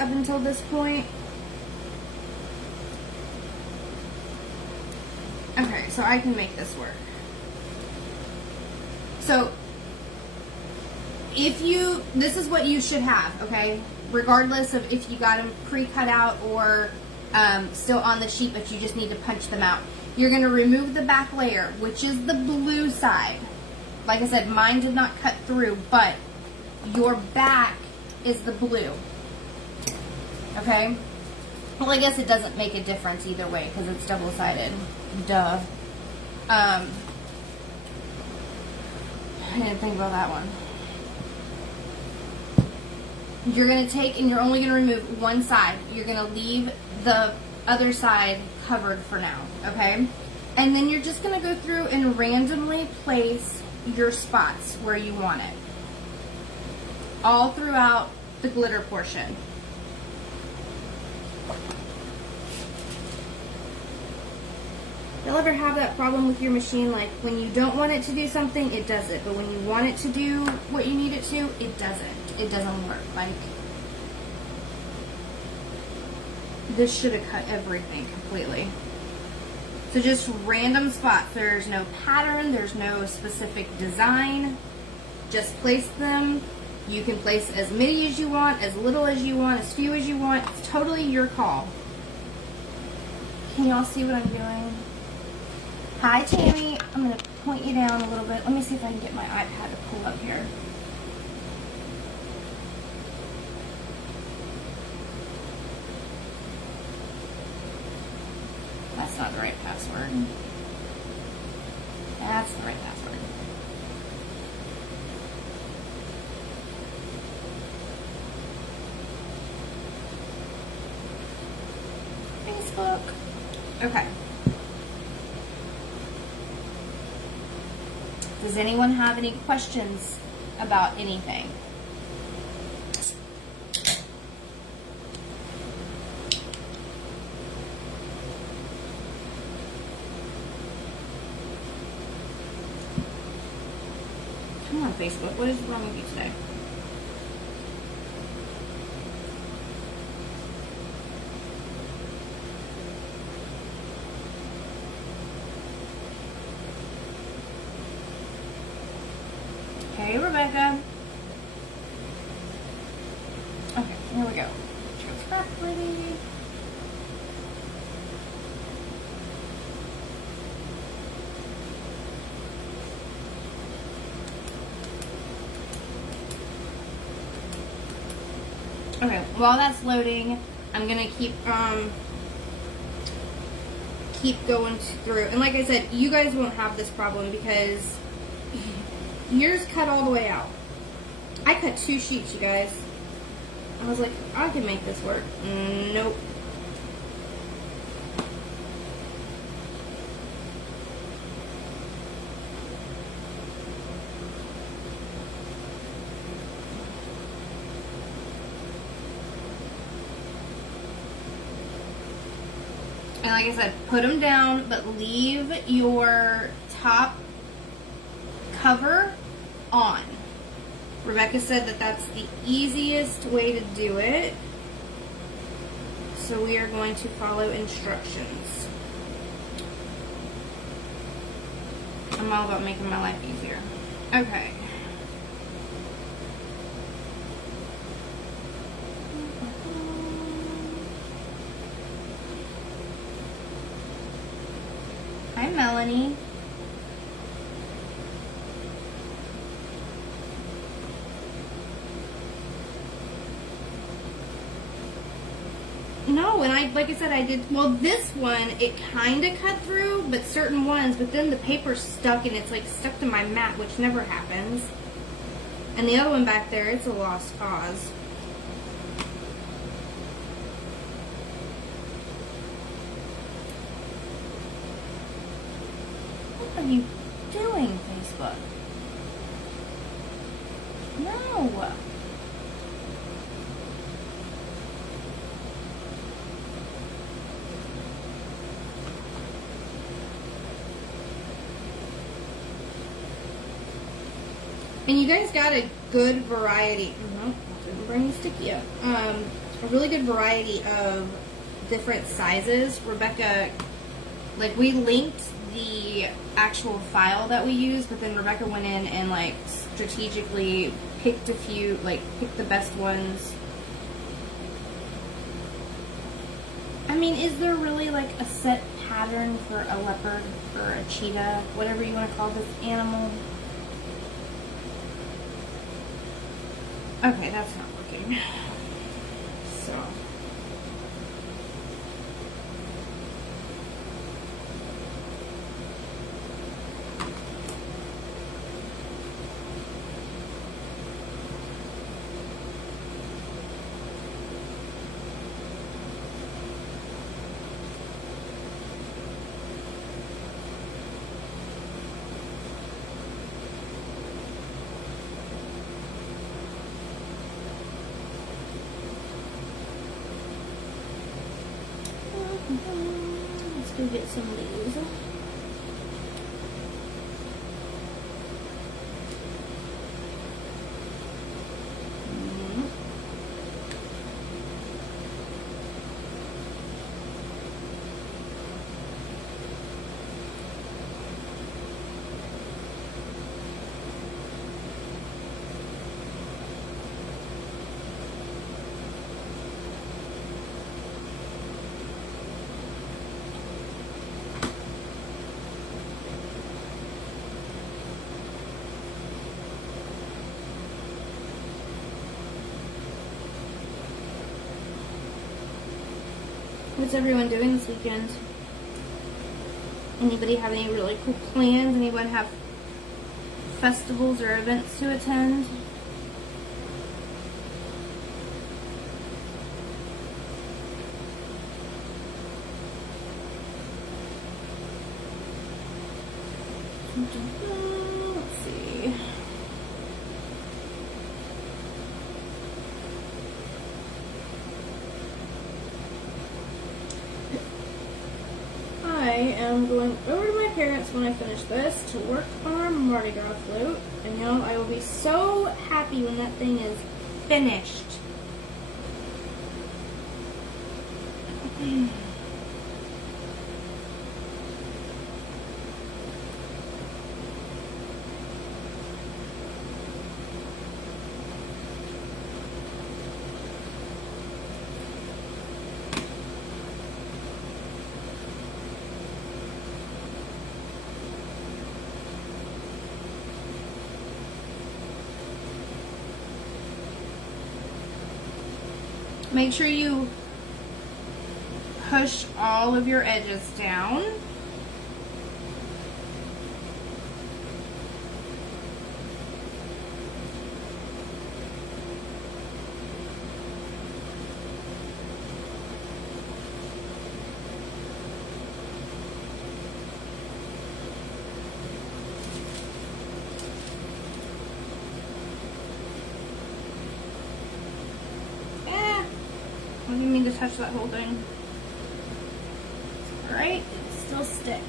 up until this point. Okay, so I can make this work. So, this is what you should have, okay? Regardless of if you got them pre-cut out or still on the sheet, but you just need to punch them out. You're going to remove the back layer, which is the blue side. Like I said, mine did not cut through, but your back is the blue. Okay? Well, I guess it doesn't make a difference either way because it's double-sided. Duh. I didn't think about that one. You're going to take and you're only going to remove one side. You're going to leave the other side covered for now, okay? And then you're just going to go through and randomly place your spots where you want it. All throughout the glitter portion. You'll ever have that problem with your machine, like when you don't want it to do something, it does it. But when you want it to do what you need it to, it doesn't. It doesn't work. Like, this should have cut everything completely. So just random spots. There's no pattern. There's no specific design. Just place them. You can place as many as you want, as little as you want, as few as you want. It's totally your call. Can y'all see what I'm doing? Hi, Tammy. I'm going to point you down a little bit. Let me see if I can get my iPad to pull up here. That's not the right password. That's the right password. Facebook. Okay. Does anyone have any questions about anything? Come on, Facebook. What is wrong with you today? Hey, Rebecca. Okay, here we go. Scrap ready. Okay, while that's loading, I'm gonna keep going through. And like I said, you guys won't have this problem because yours cut all the way out. I cut 2 sheets, you guys. I was like, I can make this work. Nope. And like I said, put them down, but leave your top cover on. Rebecca said that that's the easiest way to do it. So we are going to follow instructions. I'm all about making my life easier. Okay. Hi, Melanie. No, and like I said, I did, well, this one, it kind of cut through, but certain ones, but then the paper's stuck, and it's like stuck to my mat, which never happens. And the other one back there, it's a lost cause. What are you doing, Facebook? No. And you guys got a good variety. Didn't bring the sticky up. a really good variety of different sizes. Rebecca, like, we linked the actual file that we used, but then Rebecca went in and like strategically picked a few, like picked the best ones. I mean, is there really like a set pattern for a leopard or a cheetah, whatever you want to call this animal? Okay, that's not working. So. Let's go get some leaves. What's everyone doing this weekend? Anybody have any really cool plans? Anyone have festivals or events to attend? Let's see. I am going over to my parents when I finish this to work on our Mardi Gras float. And you know, I will be so happy when that thing is finished. Make sure you push all of your edges down. I didn't mean to touch that whole thing. Alright, it's still stick.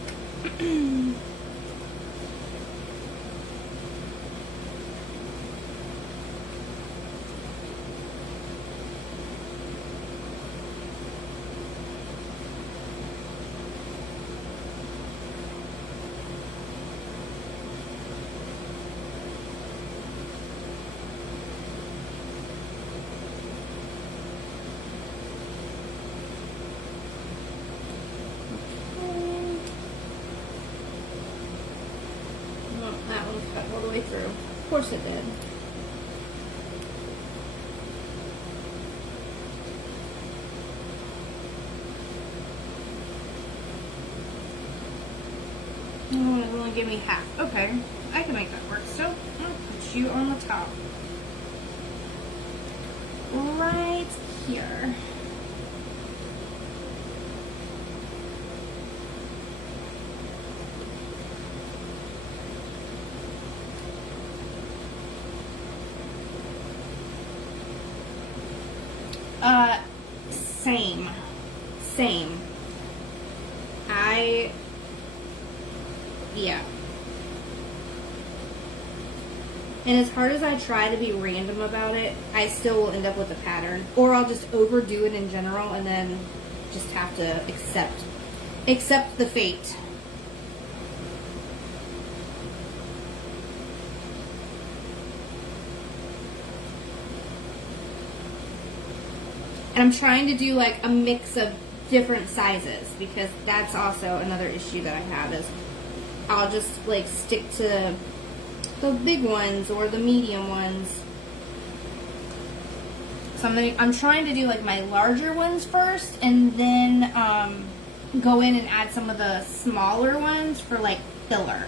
That one's cut all the way through. Of course it did. Oh, it only gave me half. Okay, I can make that work still. I'll put you on the top. Right here. Same. Yeah. And as hard as I try to be random about it, I still will end up with a pattern. Or I'll just overdo it in general and then just have to accept the fate. And I'm trying to do like a mix of different sizes, because that's also another issue that I have is I'll just like stick to the big ones or the medium ones. So I'm trying to do like my larger ones first, and then go in and add some of the smaller ones for like filler.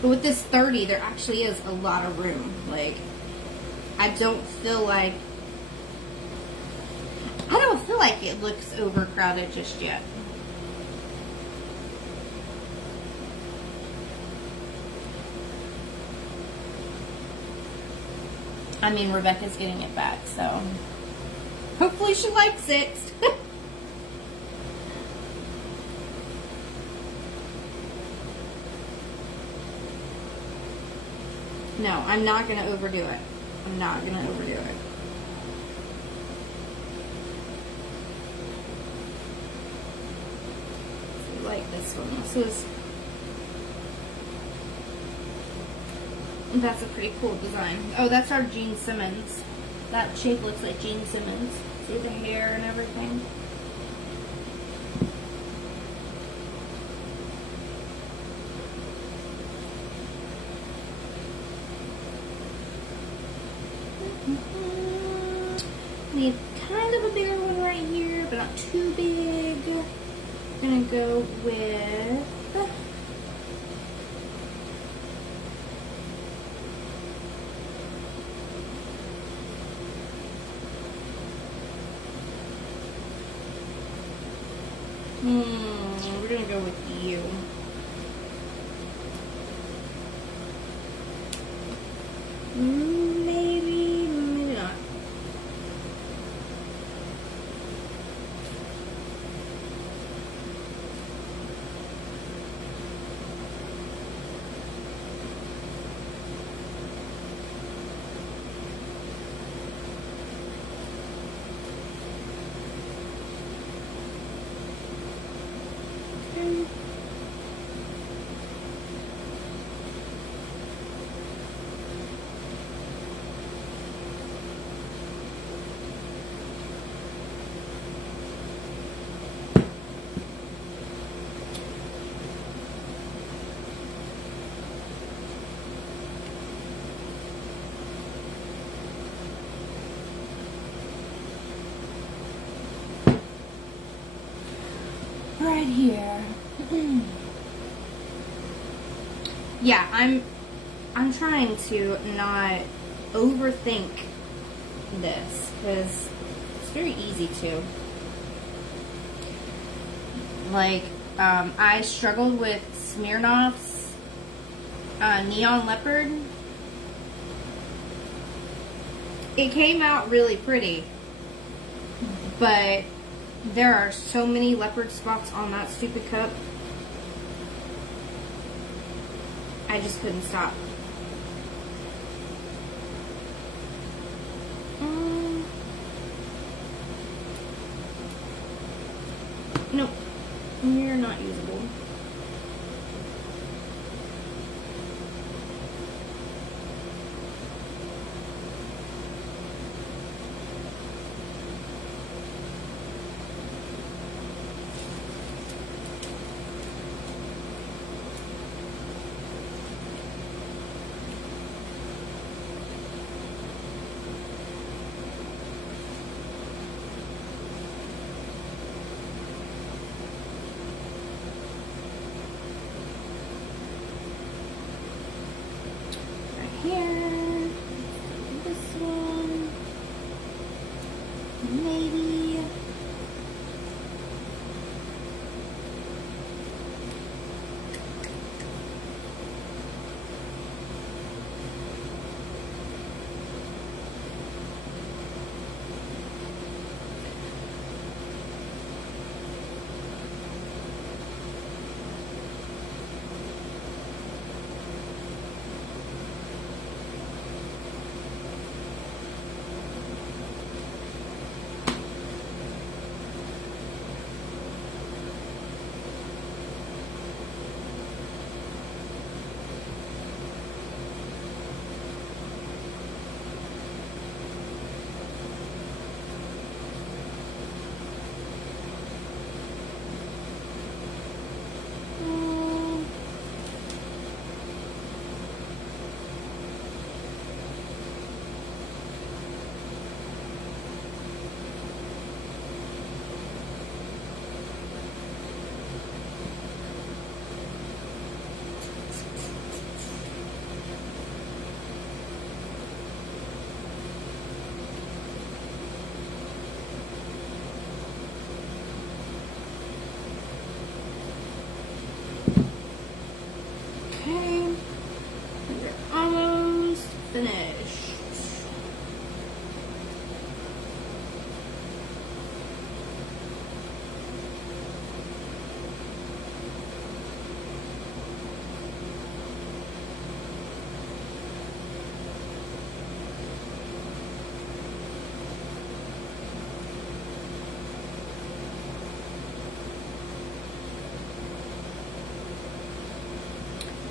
But with this 30, there actually is a lot of room. Like, I don't feel like it looks overcrowded just yet. I mean, Rebecca's getting it back, so hopefully she likes it. No, I'm not going to overdo it. I'm not going to overdo it. I like this one. That's a pretty cool design. Oh, that's our Gene Simmons. That shape looks like Gene Simmons. See the hair and everything. Need kind of a bigger one right here, but not too big. I'm gonna go with we're gonna go with you. Maybe not. Right here. Yeah, I'm trying to not overthink this, because it's very easy to. Like, I struggled with Smirnoff's Neon Leopard. It came out really pretty, but there are so many leopard spots on that stupid cup. I just couldn't stop. Nope. You're not usable.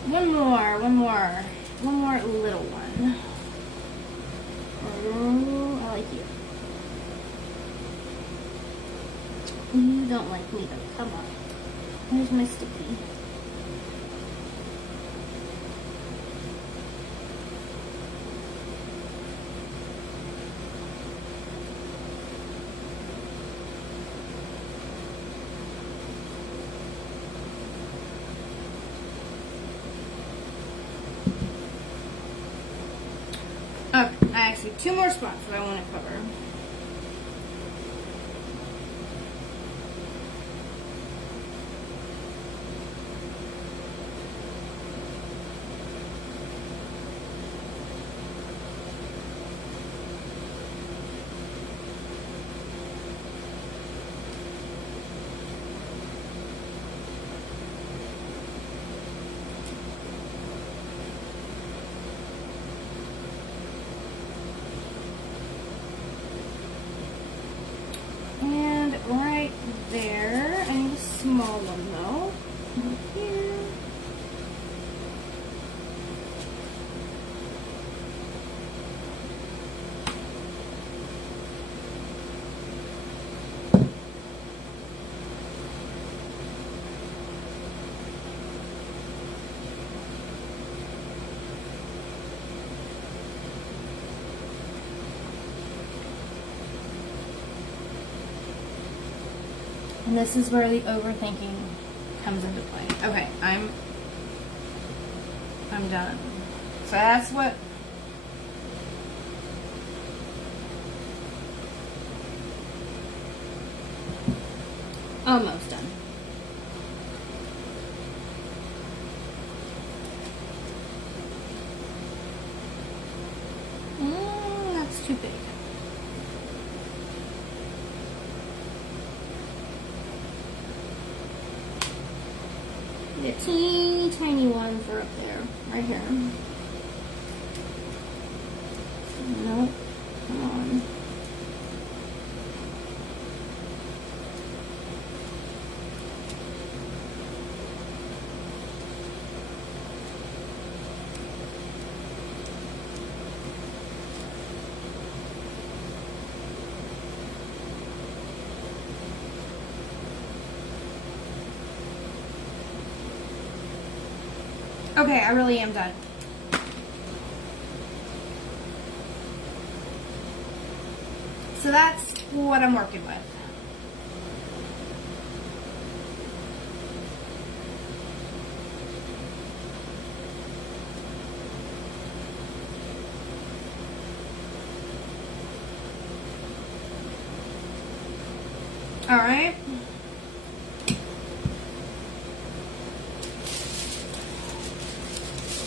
One more little one. Oh, I like you. You don't like me though, come on. Where's my sticky? Okay, I actually have 2 more spots that I want to cover. And right there, I need a small one though. Right here. And this is where the overthinking comes into play. Okay, I'm done. So that's what almost done. That's too big. The teeny tiny ones are up there, right here. Nope, come on. Okay, I really am done. So that's what I'm working with. All right.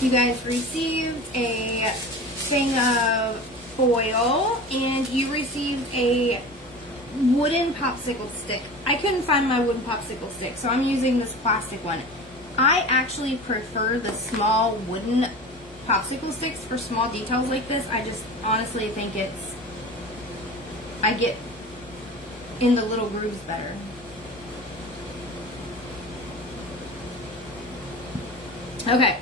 You guys received a thing of foil and you received a wooden popsicle stick. I couldn't find my wooden popsicle stick, so I'm using this plastic one. I actually prefer the small wooden popsicle sticks for small details like this. I just honestly think I get in the little grooves better. Okay.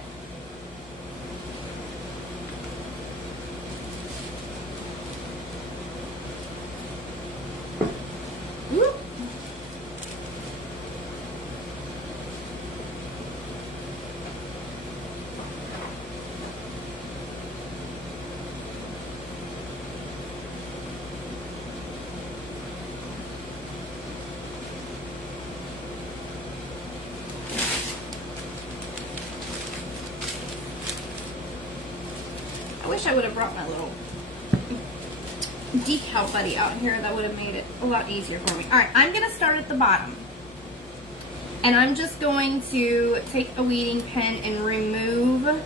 I wish I would have brought my little decal buddy out here. That would have made it a lot easier for me. Alright, I'm going to start at the bottom. And I'm just going to take a weeding pen and remove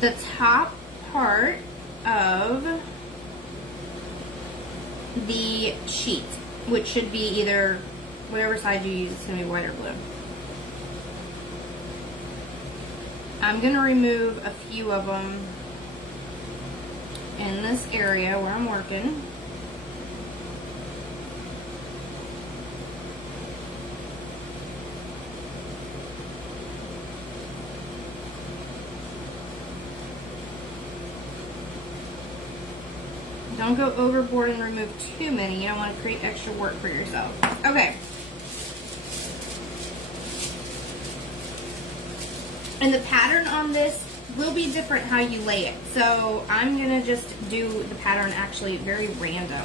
the top part of the sheet, which should be either whatever side you use. It's going to be white or blue. I'm going to remove a few of them in this area where I'm working. Don't go overboard and remove too many. You don't want to create extra work for yourself. Okay. And the pattern on this will be different how you lay it. So I'm going to just do the pattern actually very random.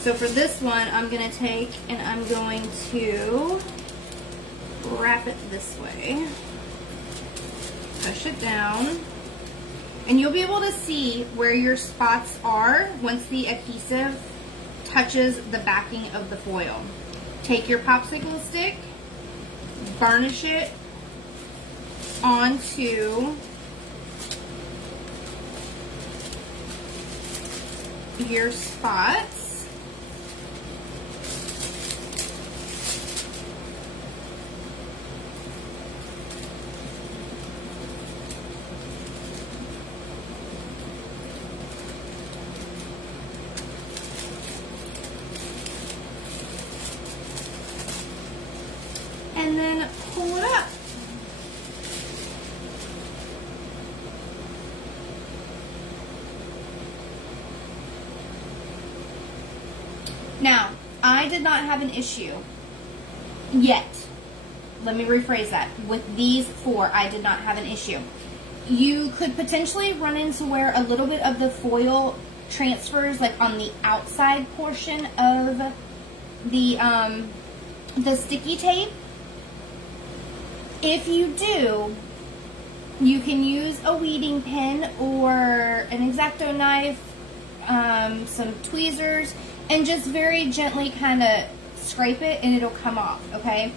So for this one, I'm going to take and I'm going to wrap it this way. Push it down. And you'll be able to see where your spots are once the adhesive touches the backing of the foil. Take your popsicle stick, varnish it onto your spots. And then pull it up. Now, I did not have an issue yet. Let me rephrase that. With these 4, I did not have an issue. You could potentially run into where a little bit of the foil transfers, like on the outside portion of the sticky tape. If you do, you can use a weeding pin or an X-Acto knife, some tweezers, and just very gently kind of scrape it and it'll come off, okay?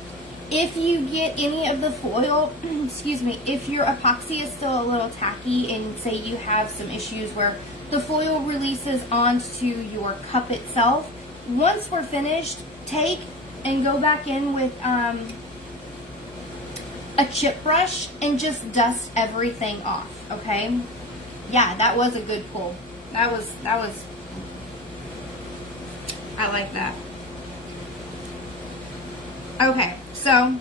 If you get any of the foil, excuse me, if your epoxy is still a little tacky and say you have some issues where the foil releases onto your cup itself, once we're finished, take and go back in with a chip brush and just dust everything off, okay? Yeah, that was a good pull. That was, I like that. Okay, so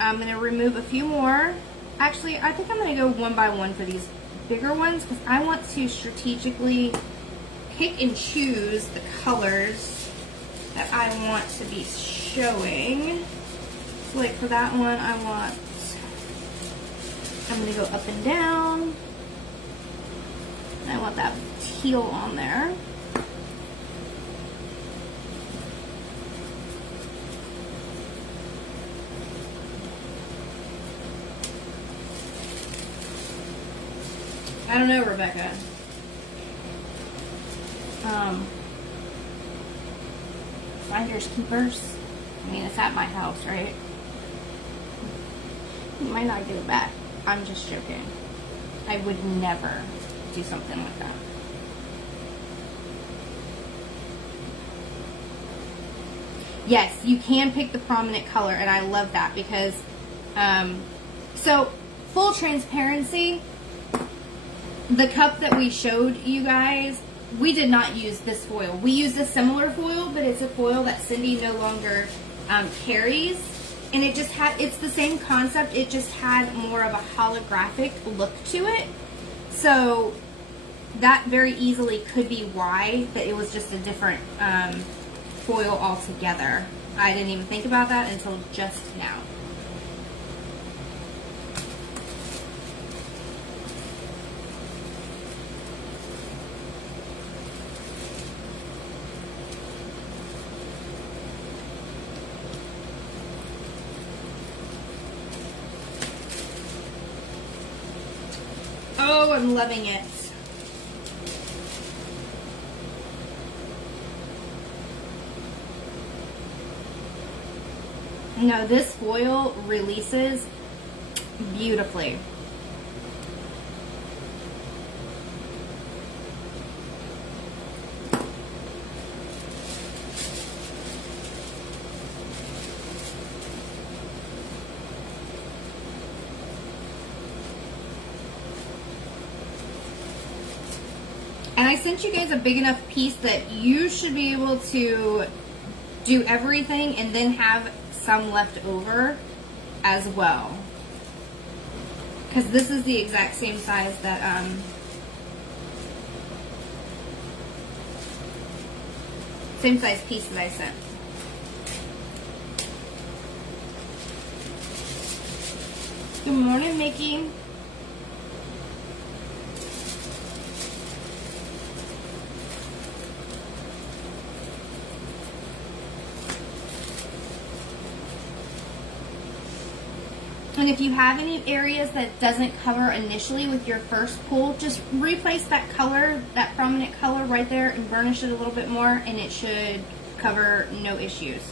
I'm going to remove a few more. Actually, I think I'm going to go one by one for these bigger ones because I want to strategically pick and choose the colors that I want to be showing. So like for that one, I'm going to go up and down. And I want that teal on there. I don't know, Rebecca. Finders keepers. I mean, it's at my house, right? You might not give it back. I'm just joking. I would never do something like that. Yes, you can pick the prominent color, and I love that because, so full transparency, the cup that we showed you guys, we did not use this foil. We used a similar foil, but it's a foil that Cindy no longer carries. And it just had, it's the same concept, it just had more of a holographic look to it. So that very easily could be why that it was just a different foil altogether. I didn't even think about that until just now. Oh, I'm loving it. No, this foil releases beautifully. And I sent you guys a big enough piece that you should be able to do everything and then have some left over as well. Because this is the exact same size that Same size piece that I sent. Good morning, Mickey. And if you have any areas that doesn't cover initially with your first pull, just replace that color, that prominent color right there, and burnish it a little bit more, and it should cover no issues.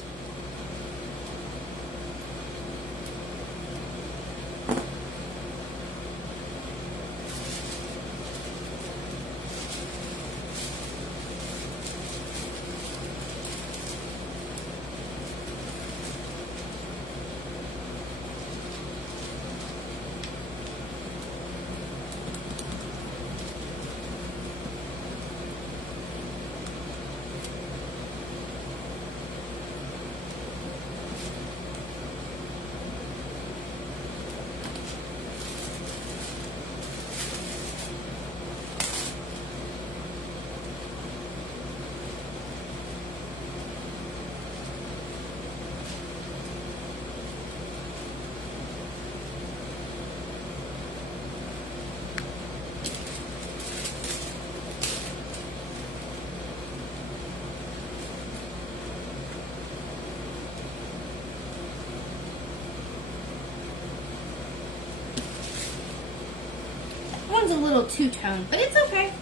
One's a little two-tone, but it's okay.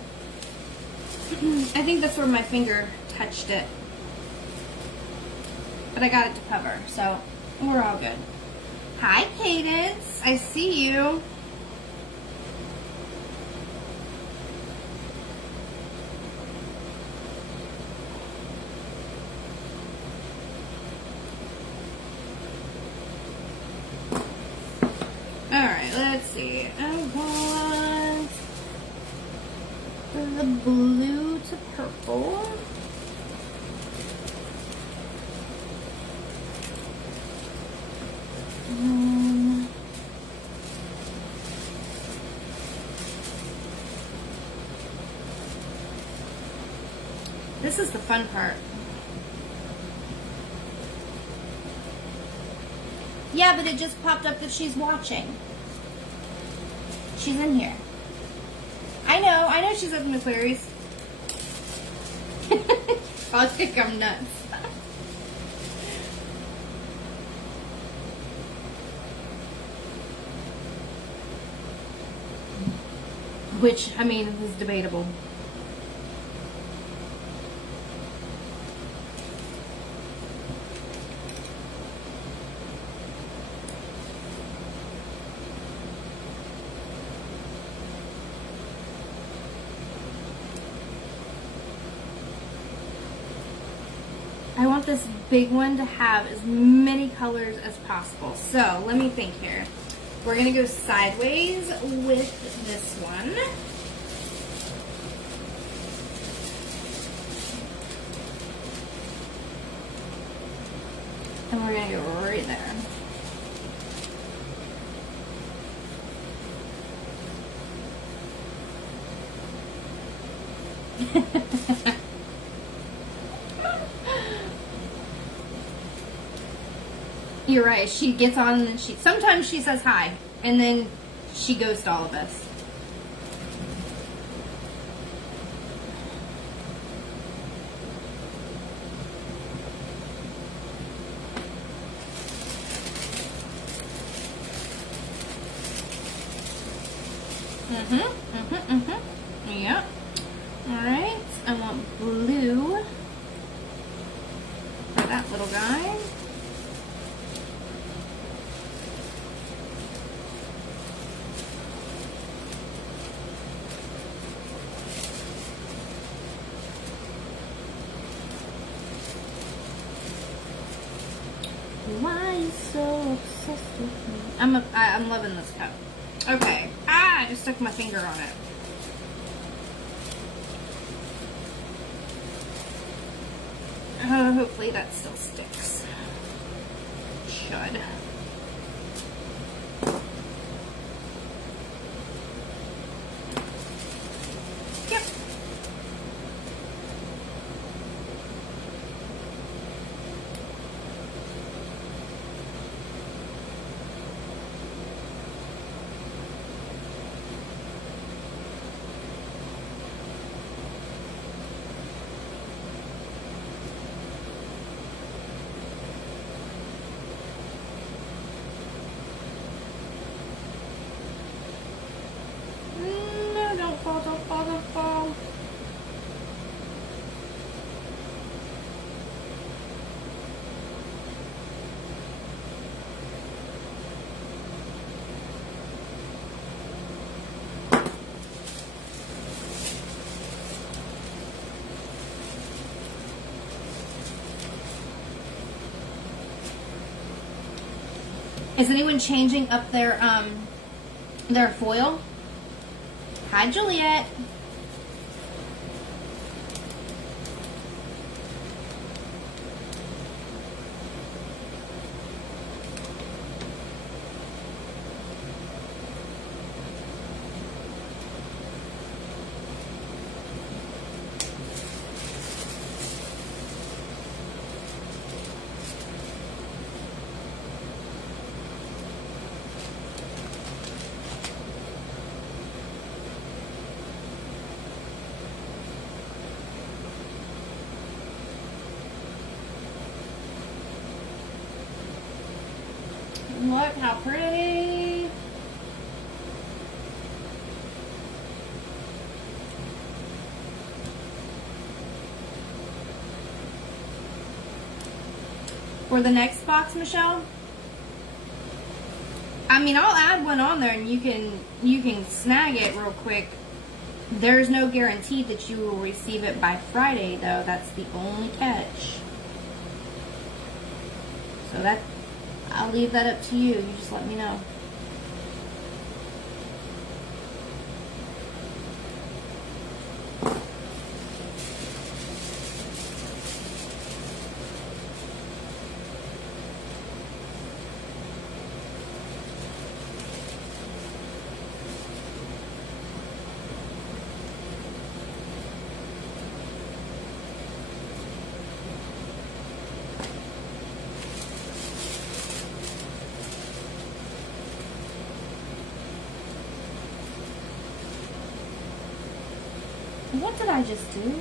I think that's where my finger touched it. But I got it to cover, so we're all good. Hi, Cadence. I see you. Alright, let's see. I want the blue to purple. This is the fun part. Yeah, but it just popped up that she's watching. She's in here. I know she's up in the queries. I'll think I'm nuts. Which, I mean, is debatable. I want this big one to have as many colors as possible. So let me think here. We're gonna go sideways with this one. And we're gonna go right there. You're right. She gets on and sometimes she says hi, and then she ghosts all of us. Yep. All right. I want blue for that little guy. Why are you so obsessed with me? I'm loving this cup. Okay. I just stuck my finger on it. Hopefully that still sticks. Should. Yep. fall, don't fall, don't fall. Is anyone changing up their foil? Hi, Juliet. Look how pretty. For the next box, Michelle, I mean, I'll add one on there and you can snag it real quick. There's no guarantee that you will receive it by Friday, though. That's the only catch. So that, I'll leave that up to you. You just let me know. What did I just do?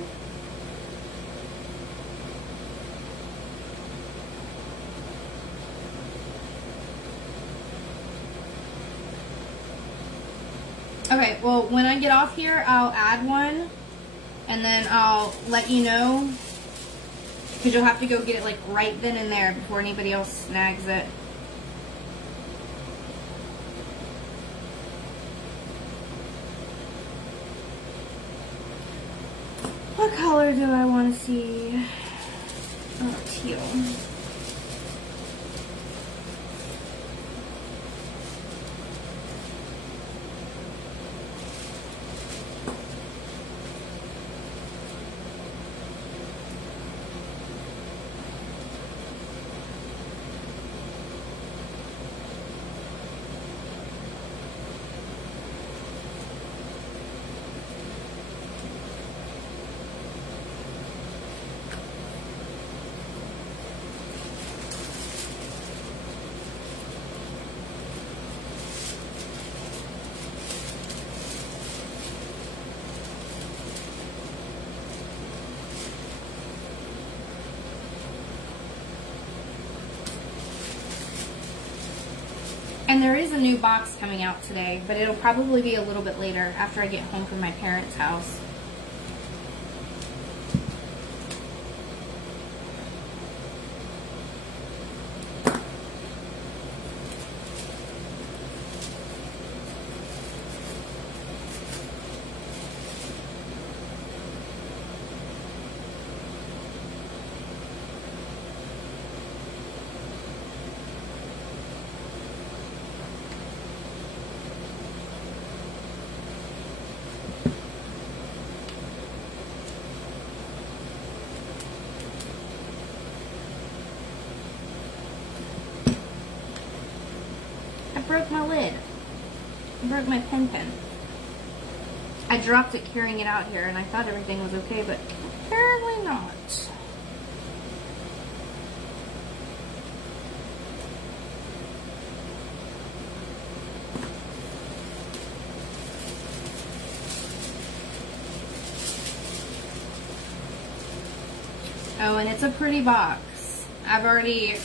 Okay, well, when I get off here, I'll add one, and then I'll let you know, because you'll have to go get it like right then and there before anybody else snags it. What color do I want to see? Oh, teal. And there is a new box coming out today, but it'll probably be a little bit later after I get home from my parents' house. Broke my lid. I broke my pen. I dropped it carrying it out here and I thought everything was okay, but apparently not. Oh, and it's a pretty box. I've already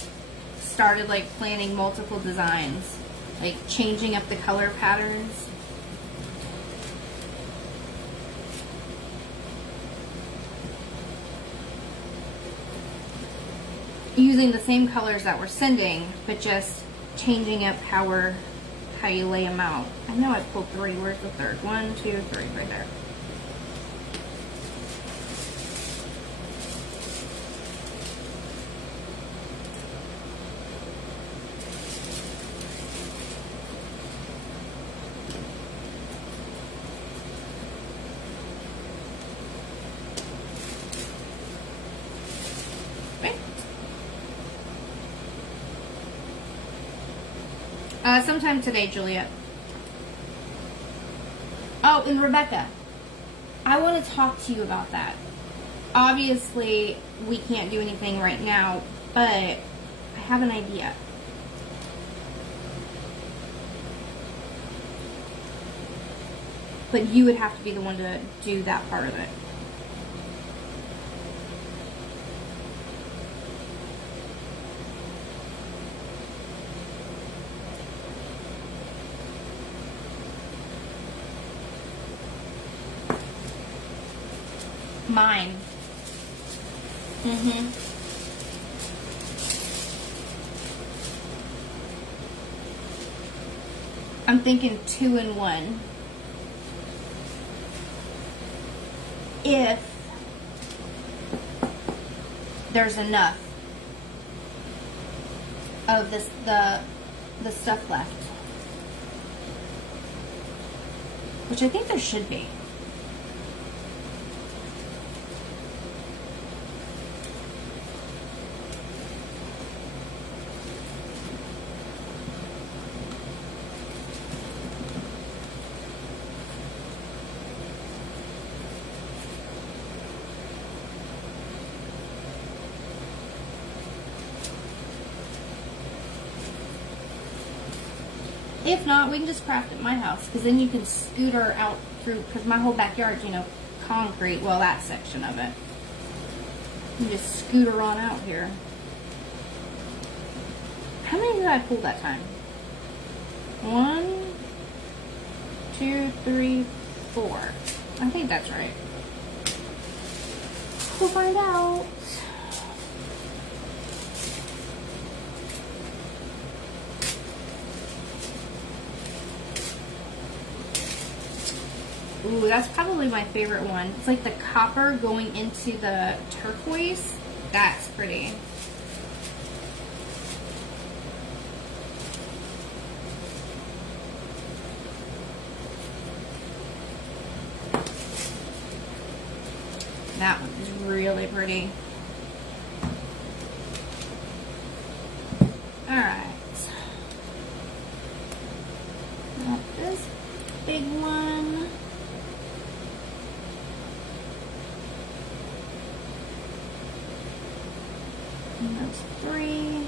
started like planning multiple designs. Like changing up the color patterns. using the same colors that we're sending, but just changing up how you lay them out. I know I pulled 3. Where's the third? 1, 2, 3, right there. Sometime today, Juliet. Oh, and Rebecca, I want to talk to you about that. Obviously, we can't do anything right now, but I have an idea. But you would have to be the one to do that part of it. Mine. I'm thinking 2 and 1. If there's enough of this, the stuff left, which I think there should be. If not, we can just craft at my house, because then you can scooter out through, because my whole backyard's, concrete. Well, that section of it. You can just scooter on out here. How many did I pull that time? 1, 2, 3, 4. I think that's right. We'll find out. Ooh, that's probably my favorite one. It's like the copper going into the turquoise. That's pretty. That one is really pretty. Alright. Got this big one. And those 3.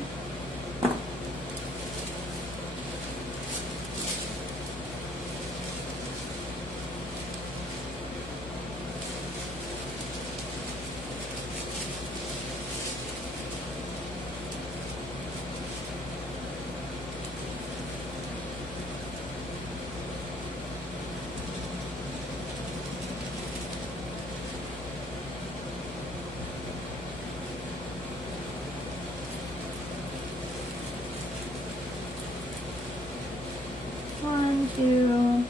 One, 2,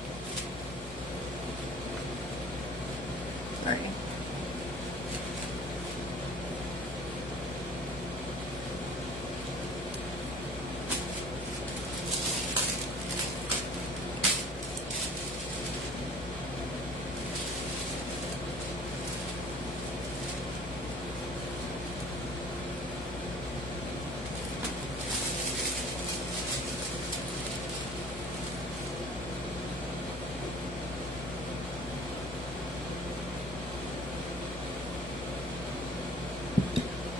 3.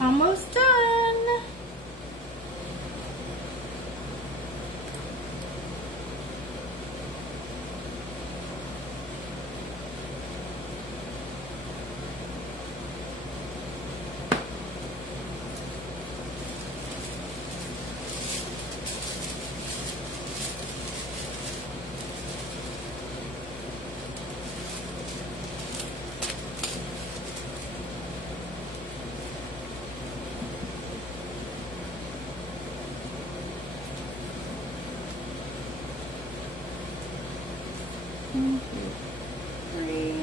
Almost done. 1, 2, 3.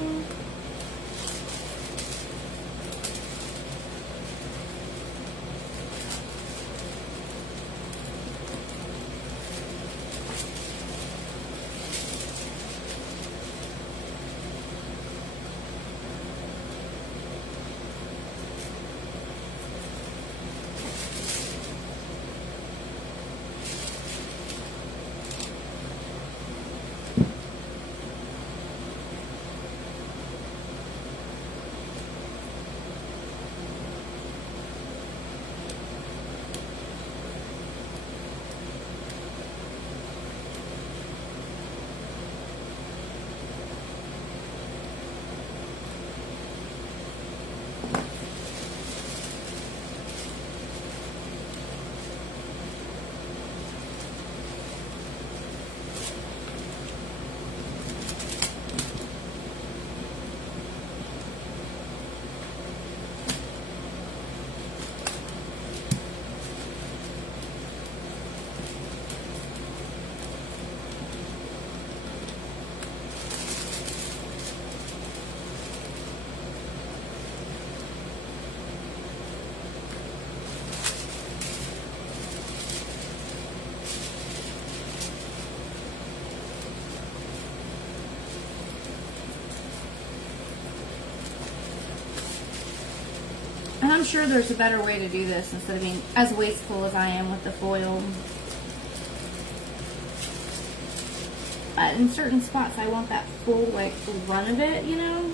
And I'm sure there's a better way to do this instead of being as wasteful as I am with the foil. But in certain spots, I want that full, like, run of it, you know?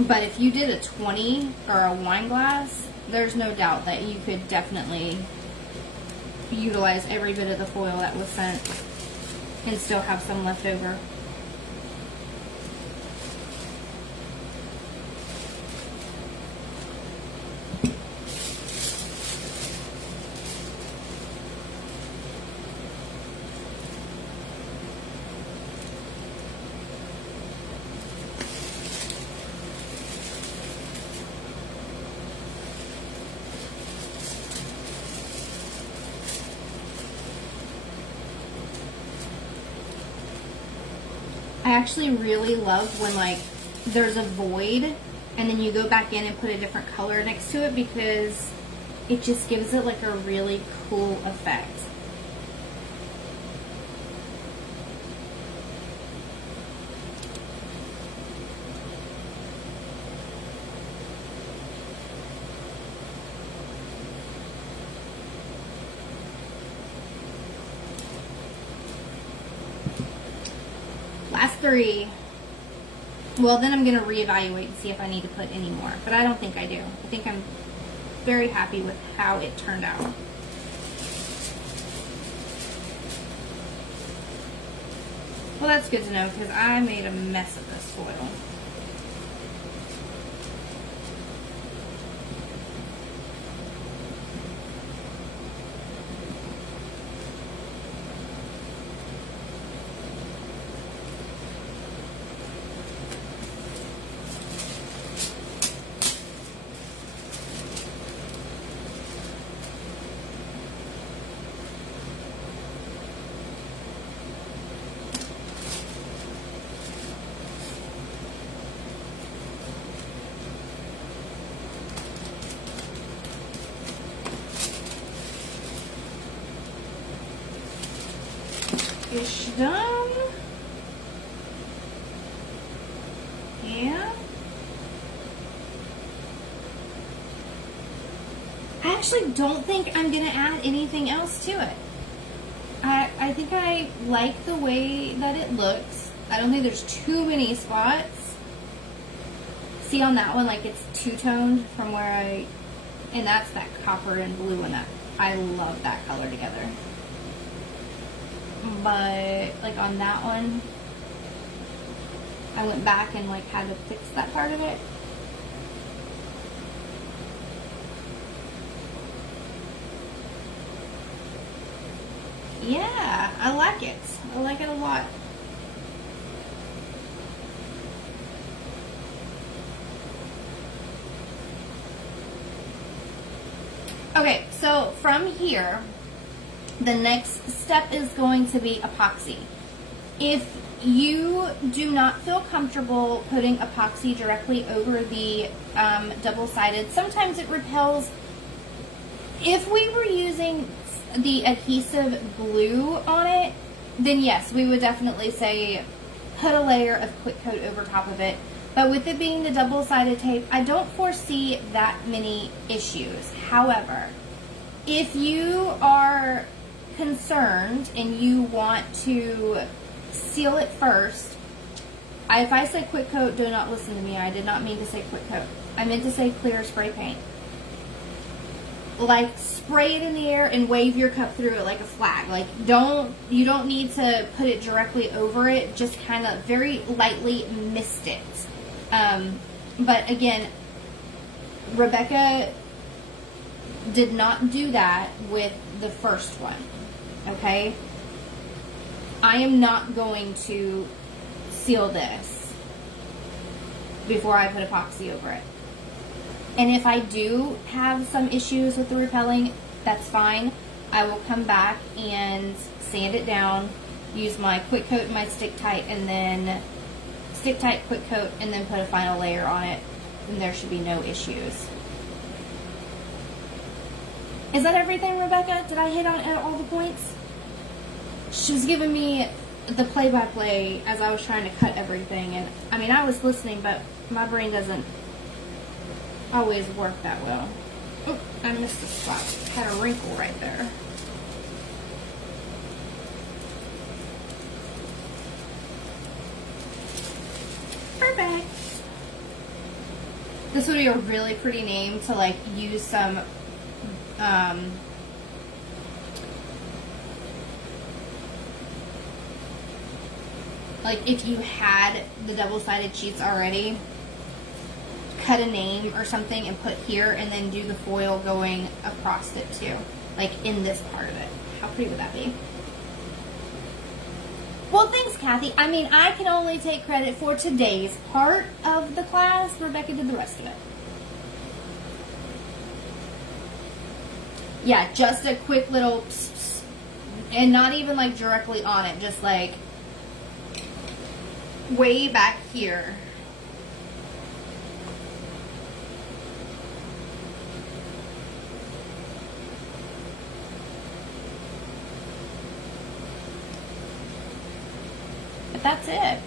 But if you did a 20 or a wine glass, there's no doubt that you could definitely utilize every bit of the foil that was sent and still have some left over. I actually really love when, like, there's a void and then you go back in and put a different color next to it, because it just gives it like a really cool effect. Last 3. Well, then I'm going to reevaluate and see if I need to put any more. But I don't think I do. I think I'm very happy with how it turned out. Well, that's good to know, because I made a mess of this foil. Ish done. Yeah. I actually don't think I'm going to add anything else to it. I think I like the way that it looks. I don't think there's too many spots. See on that one, like it's two-toned from where and that's that copper and blue, and that I love that color together. But like on that one, I went back and like had to fix that part of it. Yeah, I like it. I like it a lot. Okay, so from here, the next step is going to be epoxy. If you do not feel comfortable putting epoxy directly over the double-sided, sometimes it repels. If we were using the adhesive glue on it, then yes, we would definitely say put a layer of quick coat over top of it. But with it being the double-sided tape, I don't foresee that many issues. However, if you are concerned and you want to seal it first, if I say quick coat, do not listen to me. I did not mean to say quick coat. I meant to say clear spray paint. Like, spray it in the air and wave your cup through it like a flag. Like, you don't need to put it directly over it. Just kind of very lightly mist it. But again, Rebecca did not do that with the first one. Okay? I am not going to seal this before I put epoxy over it. And if I do have some issues with the repelling, that's fine. I will come back and sand it down, use my quick coat and my stick tight, and then stick tight, quick coat, and then put a final layer on it, and there should be no issues. Is that everything, Rebecca? Did I hit on all the points? She was giving me the play-by-play as I was trying to cut everything, and I mean, I was listening, but my brain doesn't always work that well. Oh, I missed a spot. Had a wrinkle right there. Perfect. This would be a really pretty name to like use some like if you had the double-sided sheets already, cut a name or something and put here, and then do the foil going across it too, like in this part of it. How pretty would that be? Well, thanks, Kathy. I mean, I can only take credit for today's part of the class. Rebecca did the rest of it. Yeah, just a quick little pss, pss, and not even like directly on it, just like way back here. But that's it.